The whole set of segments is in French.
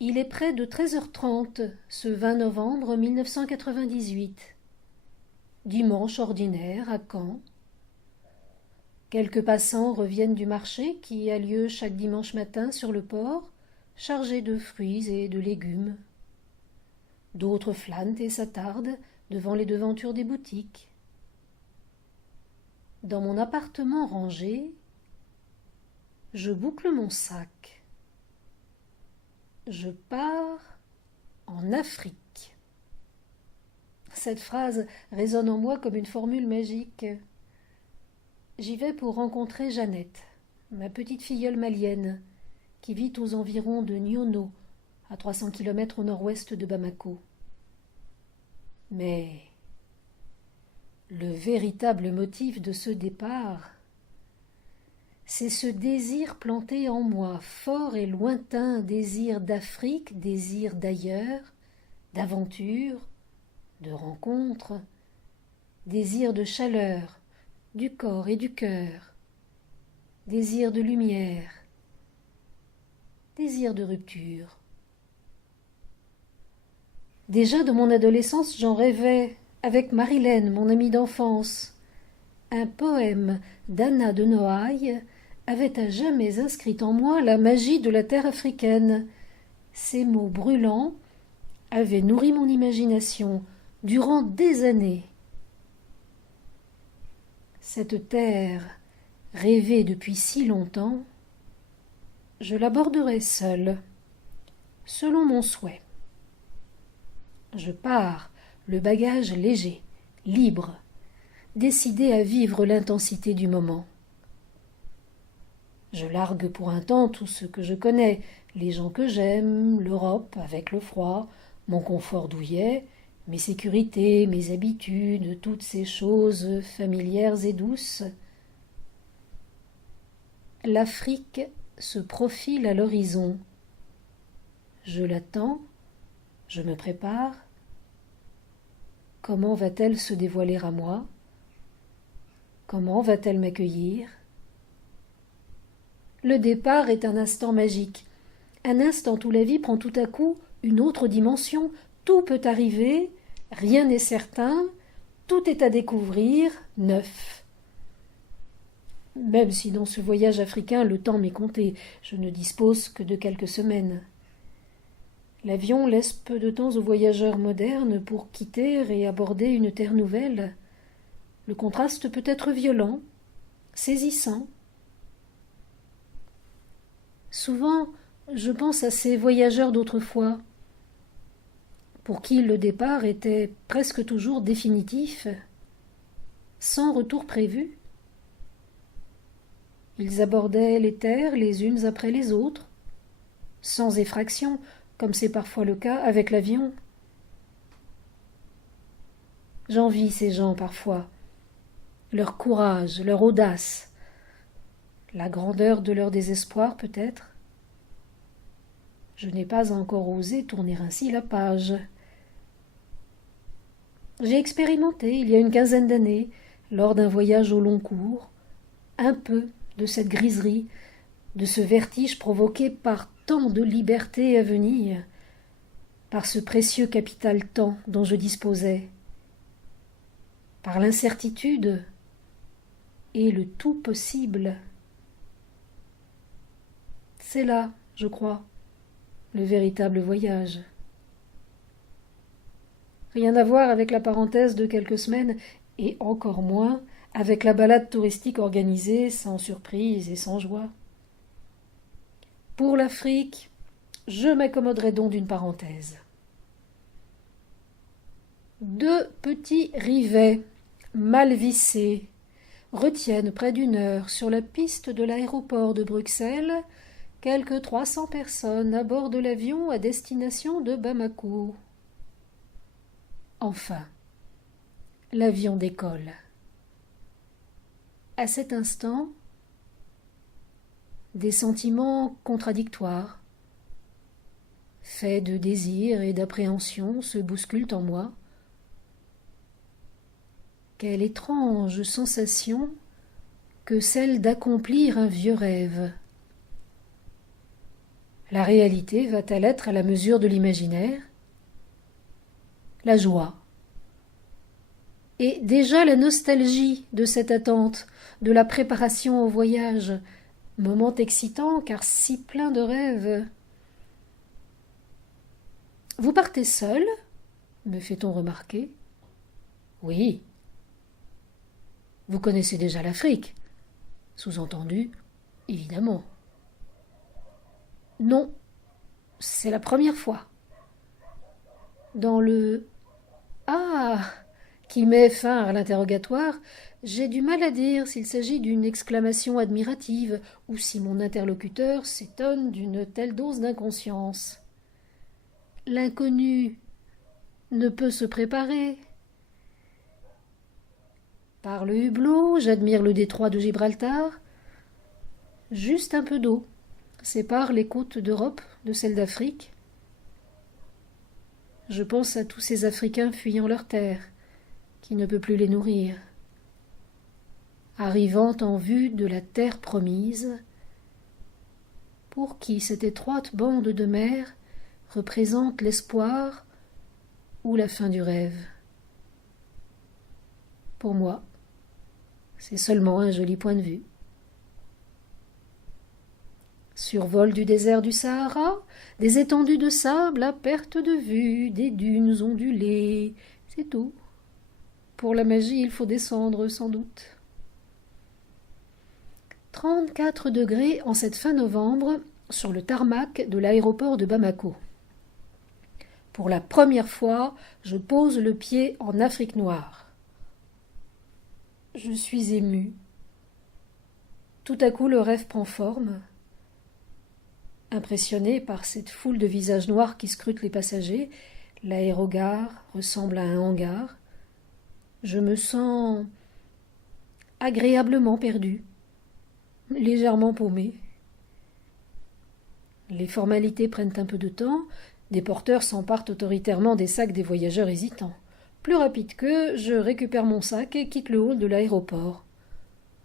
Il est près de 13h30, ce 20 novembre 1998. Dimanche ordinaire à Caen. Quelques passants reviennent du marché qui a lieu chaque dimanche matin sur le port, chargé de fruits et de légumes. D'autres flânent et s'attardent devant les devantures des boutiques. Dans mon appartement rangé, je boucle mon sac. Je pars en Afrique. Cette phrase résonne en moi comme une formule magique. J'y vais pour rencontrer Jeannette, ma petite filleule malienne, qui vit aux environs de Nyono, à 300 kilomètres au nord-ouest de Bamako. Mais le véritable motif de ce départ, c'est ce désir planté en moi, fort et lointain désir d'Afrique, désir d'ailleurs, d'aventure, de rencontre, désir de chaleur, du corps et du cœur, désir de lumière, désir de rupture. Déjà de mon adolescence, j'en rêvais, avec Marilène, mon amie d'enfance. Un poème d'Anna de Noailles avait à jamais inscrit en moi la magie de la terre africaine. Ces mots brûlants avaient nourri mon imagination durant des années. Cette terre, rêvée depuis si longtemps, je l'aborderai seule, selon mon souhait. Je pars, le bagage léger, libre, décidé à vivre l'intensité du moment. Je largue pour un temps tout ce que je connais, les gens que j'aime, l'Europe avec le froid, mon confort douillet, mes sécurités, mes habitudes, toutes ces choses familières et douces. L'Afrique se profile à l'horizon. Je l'attends, je me prépare. Comment va-t-elle se dévoiler à moi? Comment va-t-elle m'accueillir? Le départ est un instant magique, un instant où la vie prend tout à coup une autre dimension. Tout peut arriver, rien n'est certain, tout est à découvrir, neuf. Même si dans ce voyage africain le temps m'est compté, je ne dispose que de quelques semaines. L'avion laisse peu de temps aux voyageurs modernes pour quitter et aborder une terre nouvelle. Le contraste peut être violent, saisissant. Souvent, je pense à ces voyageurs d'autrefois, pour qui le départ était presque toujours définitif, sans retour prévu. Ils abordaient les terres les unes après les autres, sans effraction, comme c'est parfois le cas avec l'avion. J'envie ces gens parfois, leur courage, leur audace, la grandeur de leur désespoir peut-être. Je n'ai pas encore osé tourner ainsi la page. J'ai expérimenté, il y a une quinzaine d'années, lors d'un voyage au long cours, un peu de cette griserie, de ce vertige provoqué par tant de liberté à venir, par ce précieux capital temps dont je disposais, par l'incertitude et le tout possible. C'est là, je crois, le véritable voyage. Rien à voir avec la parenthèse de quelques semaines, et encore moins avec la balade touristique organisée sans surprise et sans joie. Pour l'Afrique, je m'accommoderai donc d'une parenthèse. Deux petits rivets, mal vissés, retiennent près d'une heure sur la piste de l'aéroport de Bruxelles quelques 300 personnes à bord de l'avion à destination de Bamako. Enfin, l'avion décolle. À cet instant, des sentiments contradictoires, faits de désir et d'appréhension, se bousculent en moi. Quelle étrange sensation que celle d'accomplir un vieux rêve. La réalité va-t-elle être à la mesure de l'imaginaire? La joie. Et déjà la nostalgie de cette attente, de la préparation au voyage, moment excitant car si plein de rêves. Vous partez seul? Me fait-on remarquer. Oui. Vous connaissez déjà l'Afrique? Sous-entendu, évidemment. Non, c'est la première fois. Dans le Ah qui met fin à l'interrogatoire, j'ai du mal à dire s'il s'agit d'une exclamation admirative ou si mon interlocuteur s'étonne d'une telle dose d'inconscience. L'inconnu ne peut se préparer. Par le hublot, j'admire le détroit de Gibraltar. Juste un peu d'eau sépare les côtes d'Europe de celles d'Afrique. Je pense à tous ces Africains fuyant leur terre, qui ne peut plus les nourrir, arrivant en vue de la terre promise, pour qui cette étroite bande de mer représente l'espoir ou la fin du rêve. Pour moi, c'est seulement un joli point de vue. Survol du désert du Sahara, des étendues de sable à perte de vue, des dunes ondulées, c'est tout. Pour la magie, il faut descendre, sans doute. 34 degrés en cette fin novembre sur le tarmac de l'aéroport de Bamako. Pour la première fois, je pose le pied en Afrique noire. Je suis émue. Tout à coup, le rêve prend forme. Impressionné par cette foule de visages noirs qui scrutent les passagers, l'aérogare ressemble à un hangar. Je me sens agréablement perdue, légèrement paumée. Les formalités prennent un peu de temps, des porteurs s'emparent autoritairement des sacs des voyageurs hésitants. Plus rapide qu'eux, je récupère mon sac et quitte le hall de l'aéroport.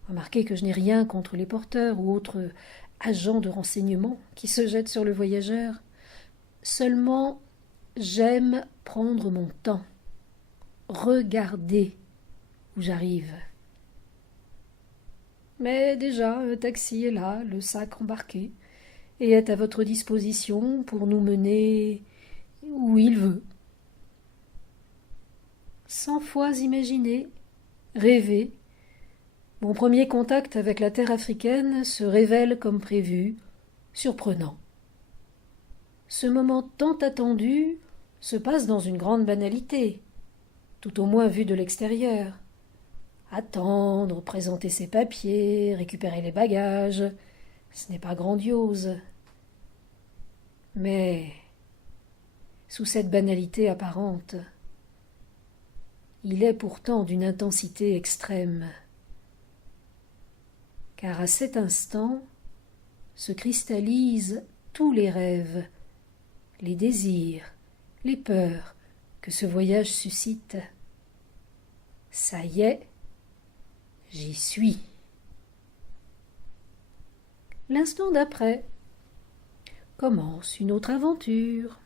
Remarquez que je n'ai rien contre les porteurs ou autres agents de renseignement qui se jettent sur le voyageur. Seulement, j'aime prendre mon temps. Regardez où j'arrive. Mais déjà, un taxi est là, le sac embarqué, et est à votre disposition pour nous mener où il veut. 100 fois imaginé, rêvé, mon premier contact avec la terre africaine se révèle comme prévu, surprenant. Ce moment tant attendu se passe dans une grande banalité, tout au moins vu de l'extérieur. Attendre, présenter ses papiers, récupérer les bagages, ce n'est pas grandiose. Mais, sous cette banalité apparente, il est pourtant d'une intensité extrême. Car à cet instant se cristallisent tous les rêves, les désirs, les peurs que ce voyage suscite. Ça y est, j'y suis. L'instant d'après commence une autre aventure.